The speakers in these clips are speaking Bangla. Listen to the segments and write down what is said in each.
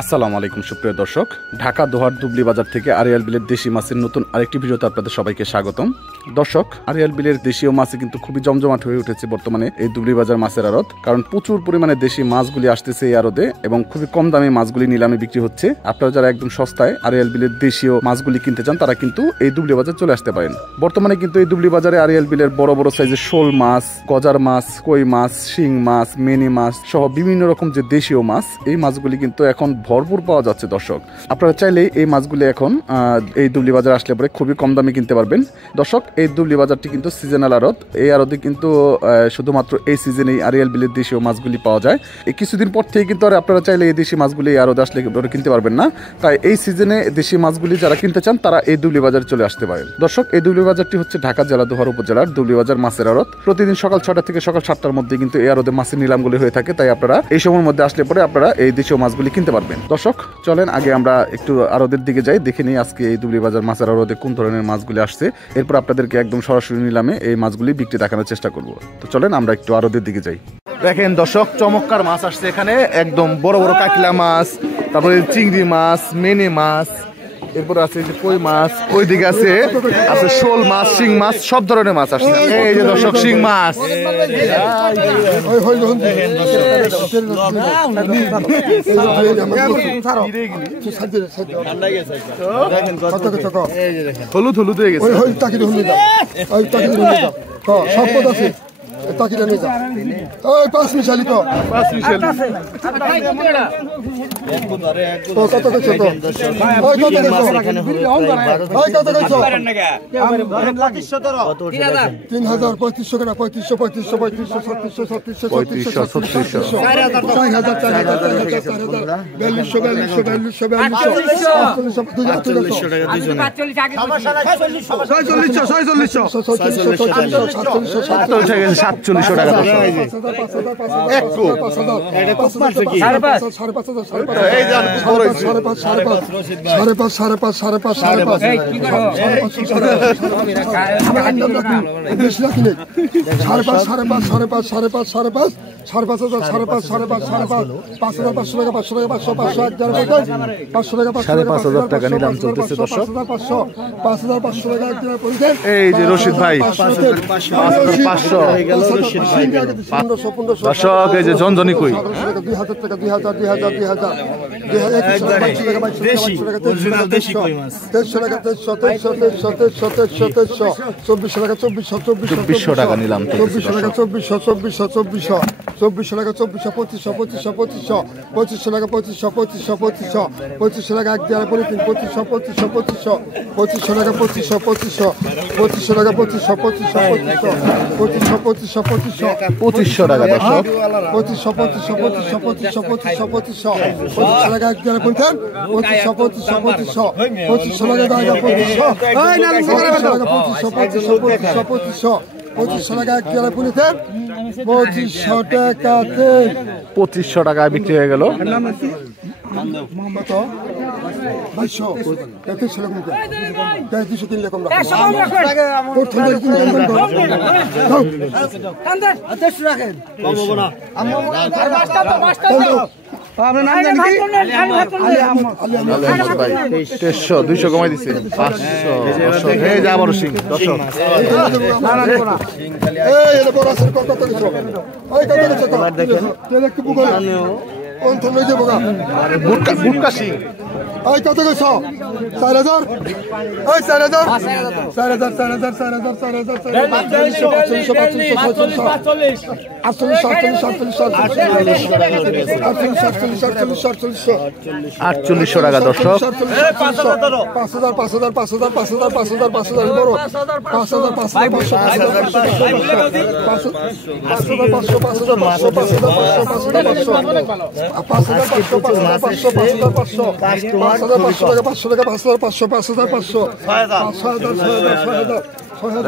আসসালামু আলাইকুম সুপ্রিয় দর্শক, ঢাকা দোহার দুবলি বাজার থেকে আরিয়াল বিলের দেশি মাছের নতুন আরেকটি ভিডিওতে আপনাদের সবাইকে স্বাগতম। দর্শক, আরিয়াল বিলের দেশীয় মাছ কিন্তু খুবই জমজমাট হয়ে উঠেছে বর্তমানে এই দুবলি বাজার মাছের আড়ত, কারণ প্রচুর পরিমাণে দেশি মাছগুলি আসতেছে এই আড়তে এবং খুবই কম দামে মাছগুলি নিলামে বিক্রি হচ্ছে। আপনারা যারা একদম সস্তায় আরিয়াল বিলের দেশীয় মাছগুলি কিনতে চান তারা কিন্তু এই দুবলি বাজার চলে আসতে পারেন। বর্তমানে কিন্তু এই দুবলি বাজারে আরিয়াল বিলের বড় বড় সাইজের শোল মাছ, গজার মাছ, কই মাছ, শিং মাছ, মিনি মাছ সহ বিভিন্ন রকম যে দেশীয় মাছ, এই মাছগুলি কিন্তু এখন ভরপুর পাওয়া যাচ্ছে। দর্শক, আপনারা চাইলেই এই মাছগুলি এখন এই দুবলি বাজার আসলে পরে খুবই কম দামে কিনতে পারবেন। দর্শক, এই দুবলি বাজারটি কিন্তু সিজনাল আড়ত। এই আড়তে কিন্তু শুধুমাত্র এই সিজনেই আরিয়াল বিলের দেশীয় মাছগুলি পাওয়া যায়। এই কিছুদিন পর থেকে কিন্তু আর আপনারা চাইলে এই দেশি মাছগুলি এই আড়তে আসলে কিনতে পারবেন না। তাই এই সিজনে দেশি মাছগুলি যারা কিনতে চান তারা এই দুবলি বাজারে চলে আসতে পারেন। দর্শক, এই দুবলি বাজারটি হচ্ছে ঢাকা জেলা দোহার উপজেলার দুবলি বাজার মাছের আড়ত। প্রতিদিন সকাল 6টা থেকে সকাল 7টার মধ্যে কিন্তু এই আড়তে মাছের নিলামগুলি হয়ে থাকে। তাই আপনারা এই সময়ের মধ্যে আসলে পরে আপনারা এই দেশীয় মাছগুলি কিনতে পারবেন। দর্শক, চলেন আগে আমরা একটু আড়তের দিকে যাই, দেখে নিই আজকে এই দুবলি বাজার মাছের আড়তে কোন ধরনের মাছগুলি আসছে। এরপর আপনাদেরকে একদম সরাসরি নিলামে এই মাছগুলি বিক্রি দেখানোর চেষ্টা করব। তো চলেন আমরা একটু আড়তের দিকে যাই। দেখেন দর্শক, চমৎকার মাছ আসছে এখানে, একদম বড় বড় কাকিলা মাছ, তারপরে চিংড়ি মাছ, মেনে মাছ, এরপর আছে যে কই মাছ, ওইদিকে আছে শোল মাছ, শিং মাছ, সব ধরনের মাছ আসছে। এই যে দর্শক, শিং মাছ হলুদ হলুদ হয়ে গেছে। তাকিটা নিয়ে যা, ওই 5 মিশালি তো 5 মিশালি তো কত কত তো ওই কত কত এখানে ওই কত কত 3000 3500 টাকা 3500 4700 টাকা। টাকা নিলাম চলতেছে দর্শক। 5500 টাকা। এই যে রশিদ ভাই 500। দর্শক, এই যে জনজনি কই 2000 টাকা 2000 2400 টাকা নিলাম। 2400 টাকা 2500 টাকা 2500 টাকা 2500 টাকা 1 দেওয়ার পরে 2500 টাকা 2500 টাকা 2500 টাকা দর্শক। 2500 টাকা 1 দেওয়ার পরে 2500 টাকা 2500 টাকা বিক্রি হয়ে গেল। তেইশশো 200 কমাই দিচ্ছে 500 আবার সিং দর্শক। বুটকা সিং কত গেছ 4,000 ওই 4,000 4,000 4,000 4,000 আটচল্লিশশো টাকা দর্শক। 5,000 5,000 5,000 5,000 5,000 5,000 বড় 5,000 5,000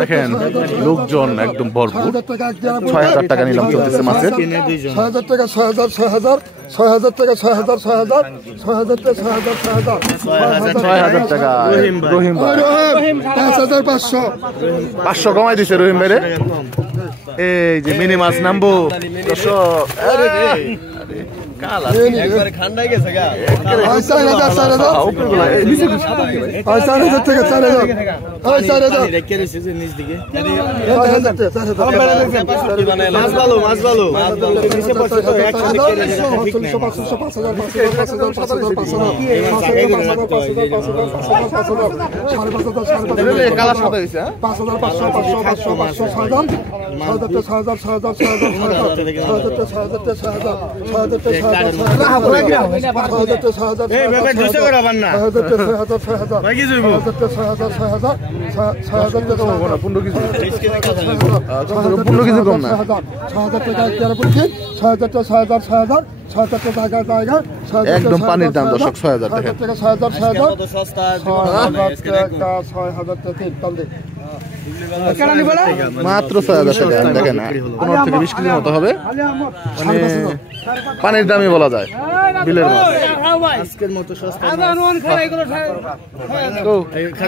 দেখেন লোকজন একদম ভরপুর। 6,000 টাকা নিলাম চলতেছে মাছের। 6,000 টাকা 6,000 6,000 6,000 টাকা 6,000 6,000 6,000 টাকা 6,000 6,000 টাকা রহিম ভাই। 5,500 500 কমাই দিছে রহিম ভাই রে। এই যে মিনি মাছ নামবো দর্শক। আরে কালা একবারে ঠান্ডা গেছে গা। 4,000 4,000 উপরগুলা এই নিচে সাদা কি ভাই? 4,000 টাকা 4,000 4,000 রেখে দিছে যে নিচ দিকে 4,000 টাকা 4,000 মাছ ভালো নিচে পড়ছে তো 100 কালা সাদা দিছে। 5,000 500 500 500 500 6,000 6,000 6,000 একদম পানির দাম দর্শক 6,000 টাকা। মাত্র 6,000 টাকা দেখেন 15 থেকে 20 কেজির মতো হবে। মানে পানির দামই বলা যায় বিলের মাছ। আজকের মতো সস্তা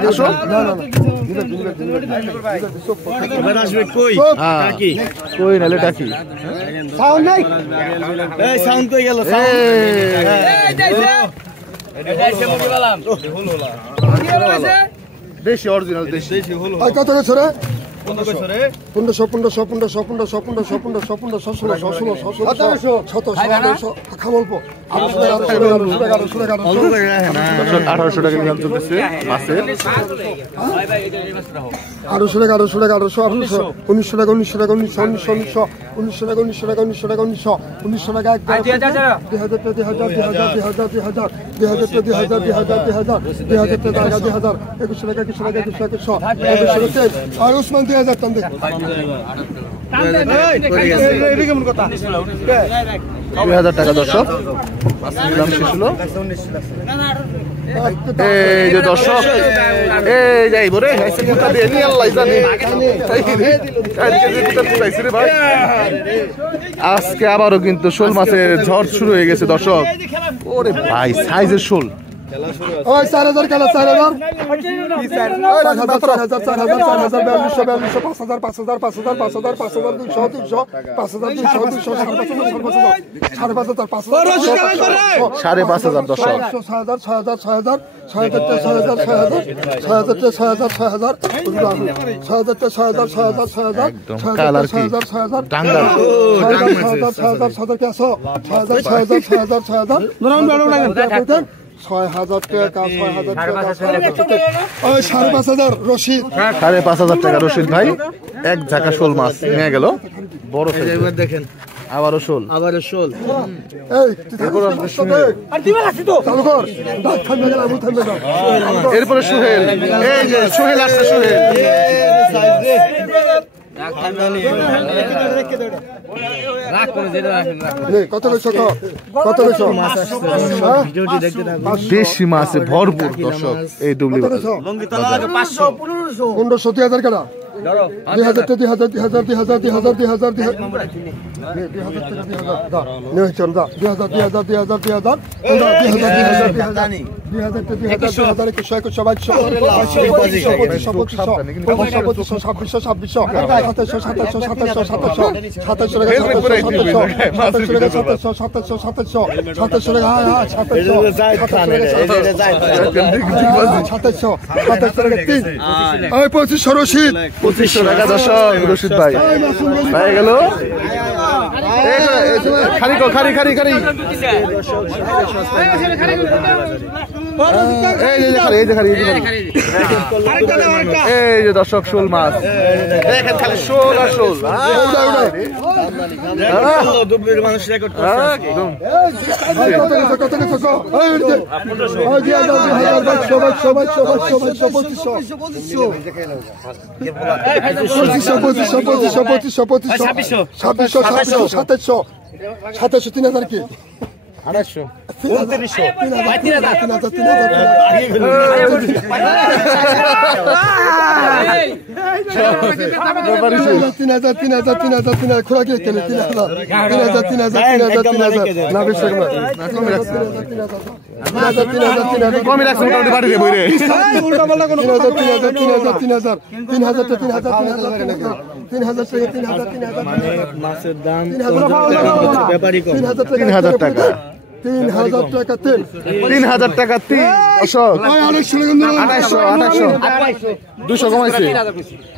আসো। এবার আসবে কই টাকি কই নালে টাকি সাউন্ড নাই এই সাউন্ড কই গেল দেশি অরিজিনাল দেশি কত গেছে রে 1500 খামলপো 1800 টাকা নিলাম চলতেছে মাছের। 1800 টাকা 1900 টাকা 1900 টাকা 1900 টাকা 1900 টাকা 1900 টাকা 1900 টাকা 2000 উসমান 2000 টান দেখ 2000 টাকা দর্শক মাছের নিলাম শেষ হলো। এই যে দর্শক এই যাইব রে আজকে আবারও কিন্তু শোল মাছের ঝড় শুরু হয়ে গেছে দর্শক। ওরে ভাই সাইজের শোল। ওই 4,000 কালা 4,000 5,500 দর্শক। 6,000 টাকা 5,500 রশিদ 5,500 টাকা রশিদ ভাই। এক ঝাঁকা শোল মাছ নিয়ে গেল বড় সাইজের। দেখেন আবারও শোল এরপরে সোহেল। এই যে সোহেল আসছে সোহেল। দেশি মাছে ভরপুর দর্শক এই ডুবলি বাজার। 1500 টাকা 2500 রশিদ 2500 টাকা দর্শক রশিদ ভাই পাই গেল। খারি এই যে দর্শক শোল মাছ দেখেন খালি শোল আর শোল দুবলির মানুষ রেকর্ড একদম সাতাশশো 3000 কি 250 মাছের দাম 3000 টাকা 3000 টাকা 3000 টাকা 200 কমাইছে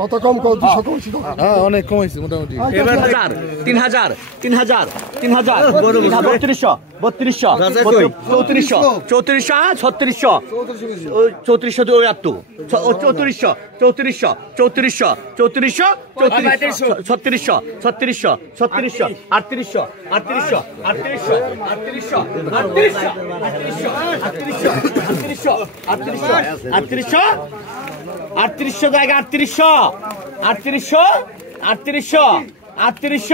কত কম কত 200 কমছি হ্যাঁ অনেক কমাইছে মোটামুটি 3000 3200 3400 3400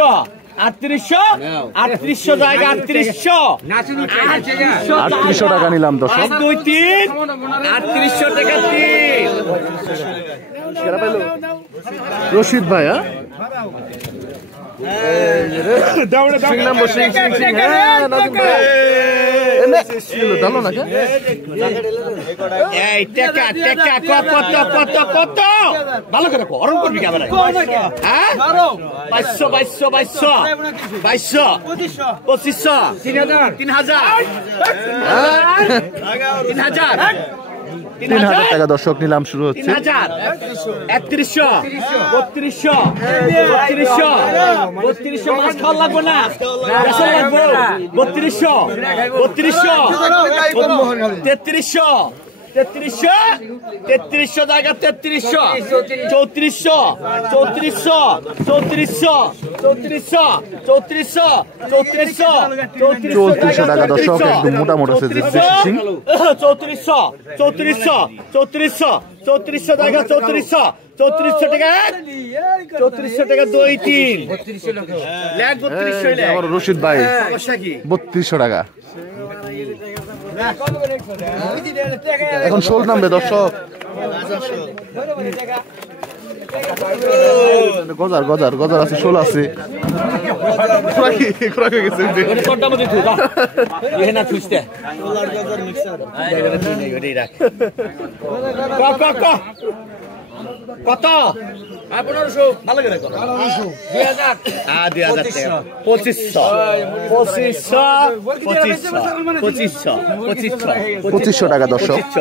3800 জায়গা 3800 জায়গা 3800 টাকা নিলাম দর্শক 1 2 3 3800 টাকা 3 রশিদ ভাই এই টাকা কত ভালো করে অরণ করবি ক্যামেরা হ্যাঁ 2200 3000 টাকা দর্শক নিলাম শুরু হচ্ছে 3100 মাছ খাওয়া লাগবে না 3200 জায়গা 3400 টাকা দর্শক একদম মোটা মোটা সাইজের দেশি শিং 3400 জায়গা 3400 টাকা 2 3 লাখ 3200 আবার রশিদ ভাই 3200 টাকা এখন শোল নামবে দর্শক গজার আছে শোল আছে কত 1500 ভালো করে 2000 $2500 টাকা দর্শক 26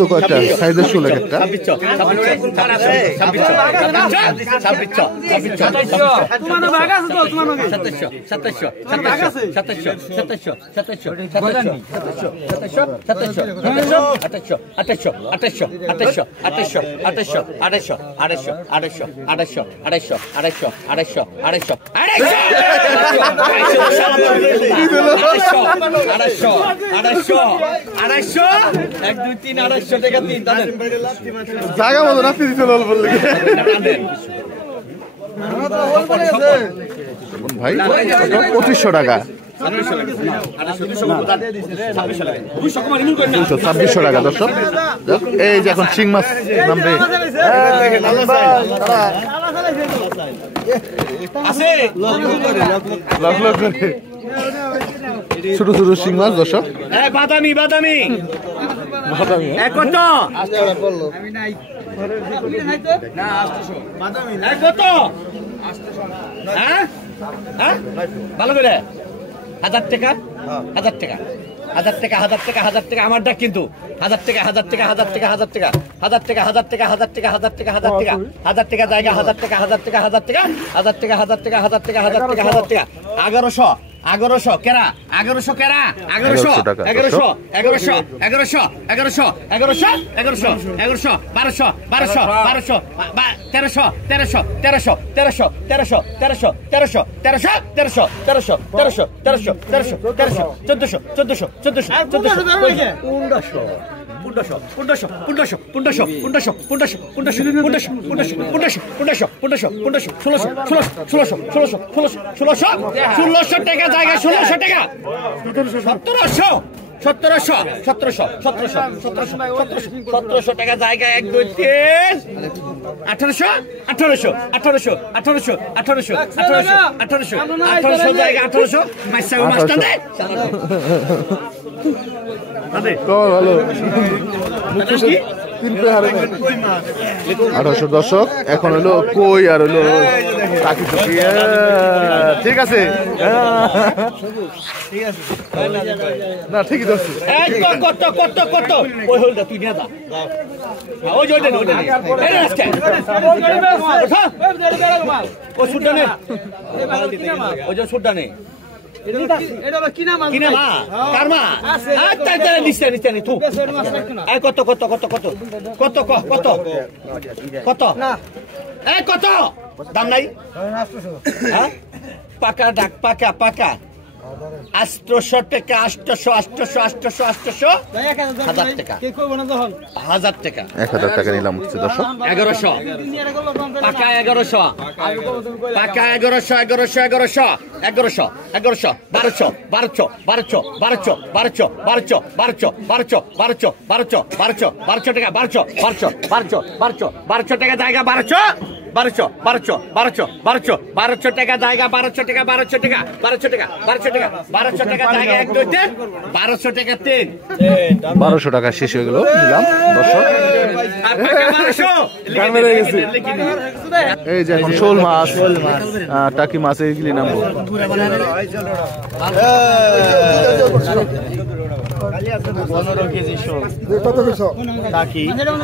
তো কয়টা সাইজের শোল একটা 200 টাকা 3 জায়গা মতো রাখতে দিতে হল বললে ভাই 2500 টাকা 2600 টাকা দর্শক এই যে এখন শিং মাছ নামবে ছোট ছোট শিং মাছ দর্শক বাদামি কত কত ভালো করে 1000 টাকা আমার ডাক কিন্তু 1000 টাকা জায়গা 1000 টাকা 1100 1100 কেরা 1100 কেরা 1100 1100 1100 1100 1100 1100 1100 1100 1200 1200 1200 1300 1300 1300 1300 1300 1300 1300 1300 1300 1300 1300 1300 1300 1400 টাকা জায়গা 1600 টাকা 1700 টাকা জায়গা 1 2 3 1800 জায়গা 1800 মাইসা মাস্টার দে ভালো 1800 দর্শক এখন হলো কই আর হলো কাকি চুকি ঠিক আছে না ঠিকই ধরছি কত ওই হলটা তুই নিয়ে যা ওই যে ওইটা এই আজকে ও সুডানে ওই যে সুডানে কত দাম নাই পাকা ডাক পাকা পাকা 800 টাকা 800 1000 টাকা 1000 টাকা 1000 টাকা নিলাম দর্শক 1100 পাকা 1100 পাকা 1100 টাকা জায়গা 1200 টাকা জায়গা 1200 টাকা জায়গা 1 2 3 1200 টাকা 3 1200 টাকা শেষ হয়ে গেল নিলাম দর্শক এই যে এখন শোল মাছ টাকি মাছ এইগুলি নাম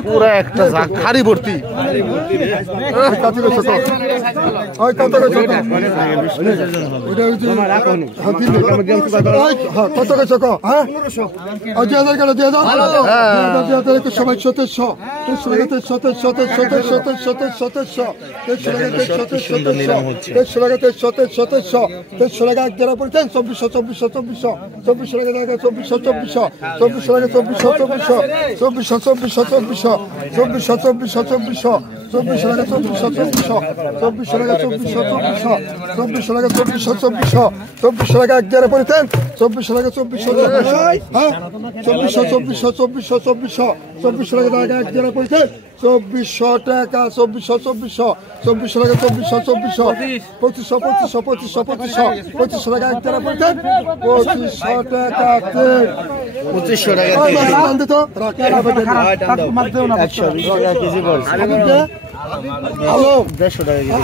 পুরা একটা খারি ভর্তি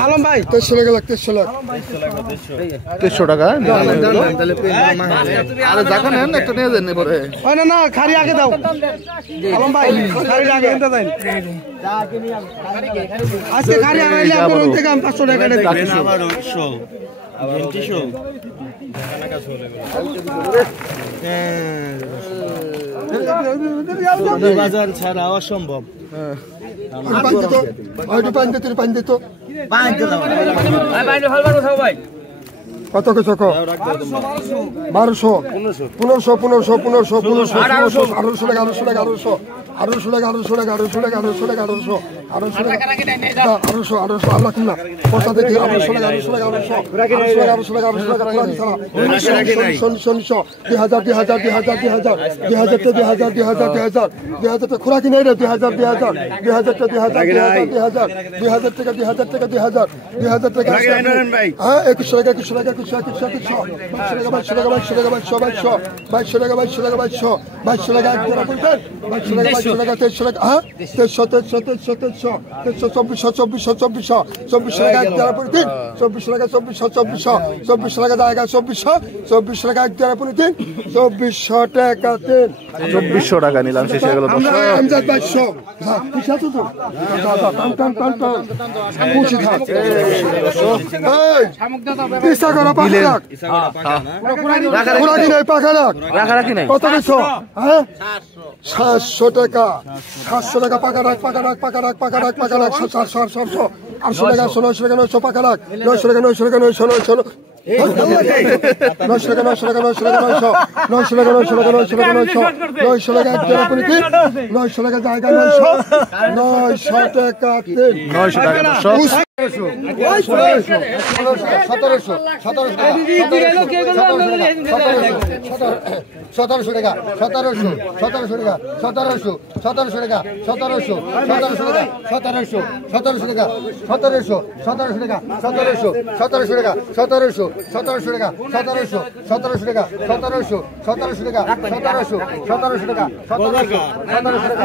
আলম ভাই 1300 টাকা আরে যখন একটা নিয়ে যান পরে না খারি আগে দাও আলম ভাই খারি আগে এনতে দেন আজকে খারি আইলে আপনার থেকে 500 টাকা দেব আবার শো গেন্টি শো বাজার ছাড়া অসম্ভব কত কত 1200 1500 টাকা টাকা 2300 টাকা হ্যাঁ 2300 2400 টাকা 1 টাকা পরে 3 2400 টাকা 2400 টাকা জায়গা 2400 টাকা 1 টাকা পরে 3 2400 টাকা 3 2400 টাকা নিলাম শেষ হয়ে গেল দর্শক। আমজাদ 2200 পিছা তো টান পুছি থাক পিছা করা পাকা রাখি নাই কত কইছো হ্যাঁ 700 টাকা পাকা রাখ 700 টাকা 900 টাকা 900 পাকা রাখ 900 টাকা 900 টাকা 900 জায়গা 900 টাকা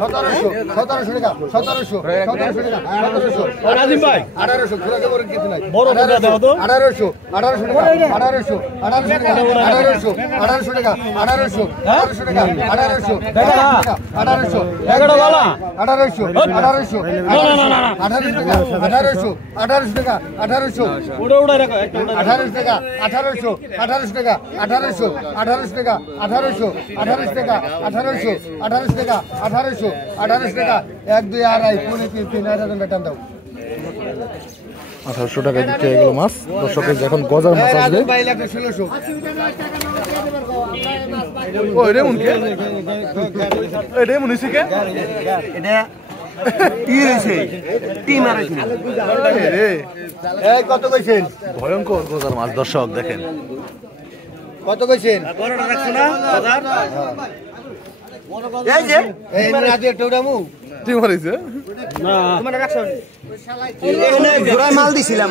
900 টাকা 1700 টাকা 1700 রাজিম ভাই 1800 ঘোরা কেবল কিছু নাই বড় টাকা দাও তো 1800 টাকা 1800 টাকা 1800 টাকা 1800 বালা 1800 টাকা 1800 ওড়ে ওড়ে রাখো একটা 1800 টাকা 1800 টাকা 1800 টাকা 1 2 আড়াই 3 বেতন দাও 1800 টাকা দিতে এগুলো মাছ দর্শকের যখন গজার মাছ আসবে ভাই লাগে 1600 ওই রে মুনকে এই রে মুনিসি কে এটা কি হইছে টিম আর রে এই কত কইছেন ভয়ঙ্কর গজার মাছ দর্শক দেখেন কত কইছেন বড়টা রাখছো না বাজার এই যে এই রাতে একটা উড়ামু ঠিক হইছে না মানে রাখছো এখানে ঘোড়ায় মাল দিছিলাম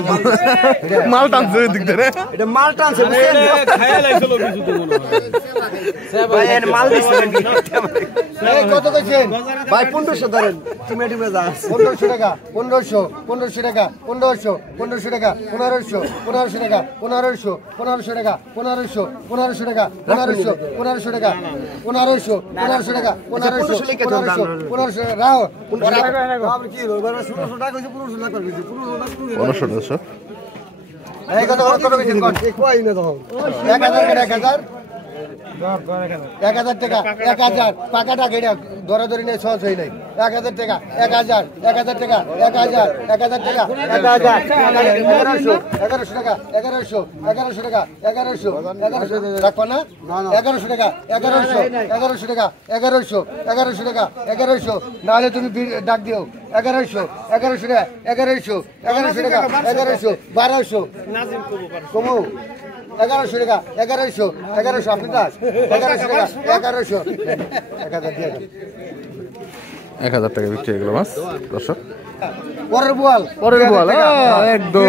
মাল টানছে দিক ধরে এটা মাল টানছে বুঝছেন খায়া লাইছিল কিছু তো মনে হয় ভাই এর মাল দিছিলেন এই কত কইছেন ভাই 1500 ধরেন টিমে যা 1500 টাকা 1500 টাকা 1500 টাকা 1500 টাকা 1500 টাকা 1500 টাকা 1500 টাকা 1500 রাও 1500 দর্শক এই কত কইছেন কই না তো 1000 টাকা 1000 পাকাটা গেড়া দরাদরি নেই সহজ হই নাই 1000 টাকা 1000 টাকা 1100 টাকা 1100 টাকা 1100 রাখবা না 1100 টাকা 1100 টাকা 1100 নাহলে তুমি ডাক দিও 1100 টাকা 1100 টাকা 1200 কমু 1100 টাকা 1100 আপনি দাস 1100 টাকা 1000 টাকা বিক্রি হয়ে গেল মাছ দর্শক পরের বোয়াল একদম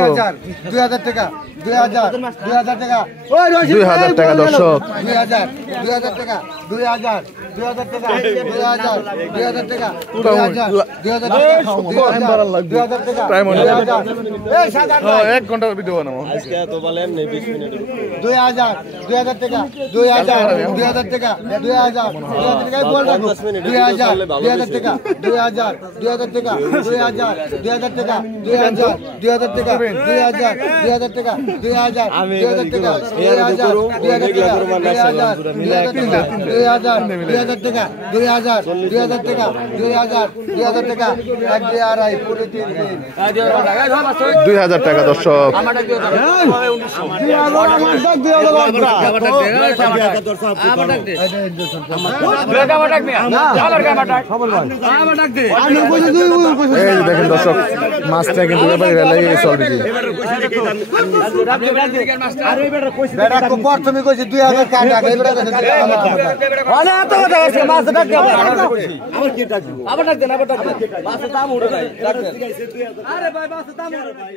2000 টাকা 2000 টাকা 2000 টাকা দর্শক 2000 টাকা 2000 টাকা 2000 টাকা টাইম হলো 1 ঘন্টার ভিডিও বানাবো আজকে তো বলেন নেই 20 মিনিট 2000 টাকা 2000 টাকা বল রাখো 2000 টাকা 2000 টাকা 2000 টাকা 2000 টাকা 2000 টাকা 2000 টাকা দর্শক এই দেখেন দর্শক মাছটা কিন্তু ব্যাপারীরা লেগে গেছে অলরেডি প্রথমে কইছি 2000 টাকা আবার ডাক দেন মাছের দাম উঠে নাই আরে ভাই মাছের দাম উঠে নাই